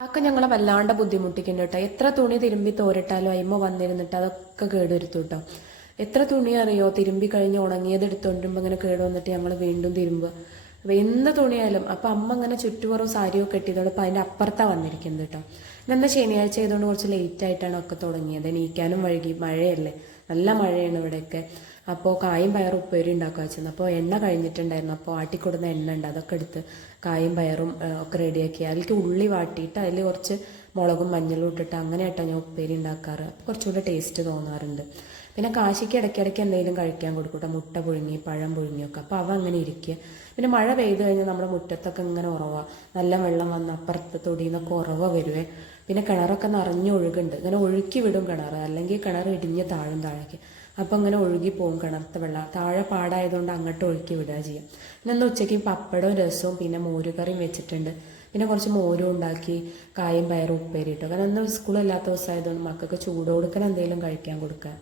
അതൊക്കെ ഞങ്ങളെ വല്ലാണ്ട് ബുദ്ധിമുട്ടിക്കുന്നുണ്ട് കേട്ടോ. എത്ര തുണി തിരുമ്പി തോരിട്ടാലും അയിമ്മ വന്നിരുന്നിട്ട് അതൊക്കെ കേടുവരുത്തും കേട്ടോ. എത്ര തുണി അറിയോ തിരുമ്പി കഴിഞ്ഞ് ഉണങ്ങിയത് എടുത്തോണ്ടിരുമ്പോൾ ഇങ്ങനെ കേട് വന്നിട്ട് ഞങ്ങൾ വീണ്ടും തിരുമ്പുക. എന്ത് തുണിയായാലും അപ്പം അമ്മ ഇങ്ങനെ ചുറ്റുപുറവും സാരിയൊക്കെ കെട്ടിയതോടെ അപ്പം അതിൻ്റെ അപ്പുറത്താണ് വന്നിരിക്കുന്നത് കേട്ടോ. ഇന്ന് ശനിയാഴ്ച ആയതുകൊണ്ട് കുറച്ച് ലേറ്റ് ആയിട്ടാണ് ഒക്കെ തുടങ്ങിയത്. എണീക്കാനും വഴുകി, മഴയല്ലേ, നല്ല മഴയാണ് ഇവിടെയൊക്കെ. അപ്പോൾ കായും പയറും ഉപ്പേരി ഉണ്ടാക്കുക വെച്ചത്. അപ്പോൾ എണ്ണ കഴിഞ്ഞിട്ടുണ്ടായിരുന്നു. അപ്പോൾ ആട്ടിക്കൊടുന്ന എണ്ണ ഉണ്ട്, അതൊക്കെ എടുത്ത് കായും പയറും ഒക്കെ റെഡിയാക്കി അതിലേക്ക് ഉള്ളി വാട്ടിയിട്ട് അതിൽ കുറച്ച് മുളകും മഞ്ഞളും ഇട്ടിട്ട് അങ്ങനെയായിട്ടാണ് ഞാൻ ഉപ്പേരി ഉണ്ടാക്കാറ്. അപ്പോൾ കുറച്ചുകൂടെ ടേസ്റ്റ് തോന്നാറുണ്ട്. പിന്നെ കാശിക്ക് ഇടയ്ക്കിടയ്ക്ക് എന്തെങ്കിലും കഴിക്കാൻ കൊടുക്കട്ടെ, മുട്ട പുഴുങ്ങി പഴം പുഴുങ്ങിയൊക്കെ. അപ്പോൾ അവ അങ്ങനെ ഇരിക്കുക. പിന്നെ മഴ പെയ്ത് കഴിഞ്ഞാൽ നമ്മുടെ മുറ്റത്തൊക്കെ ഇങ്ങനെ ഉറവാ, നല്ല വെള്ളം വന്ന് അപ്പുറത്തെ തൊടിയിൽ നിന്നൊക്കെ ഉറവ വരുവേ. പിന്നെ കിണറൊക്കെ നിറഞ്ഞൊഴുകുണ്ട്, ഇങ്ങനെ ഒഴുക്കി വിടും കിണർ, അല്ലെങ്കിൽ കിണർ ഇടിഞ്ഞ് താഴും താഴേക്ക്. അപ്പം ഇങ്ങനെ ഒഴുകി പോകും കിണർത്തെ വെള്ളം. താഴെ പാടായതുകൊണ്ട് അങ്ങോട്ട് ഒഴുക്കി വിടുക ചെയ്യാം. പിന്നെ ഇന്ന് ഉച്ചയ്ക്ക് പപ്പടവും രസവും പിന്നെ മോരുകറിയും വെച്ചിട്ടുണ്ട്. പിന്നെ കുറച്ച് മോരും ഉണ്ടാക്കി, കായും പയറും ഉപ്പേരി ഇട്ടു. കാരണം ഇന്ന് സ്കൂളില്ലാത്ത ദിവസമായതുകൊണ്ട് മക്കൾക്ക് ചൂട് കൊടുക്കാൻ എന്തെങ്കിലും കഴിക്കാൻ കൊടുക്കുക.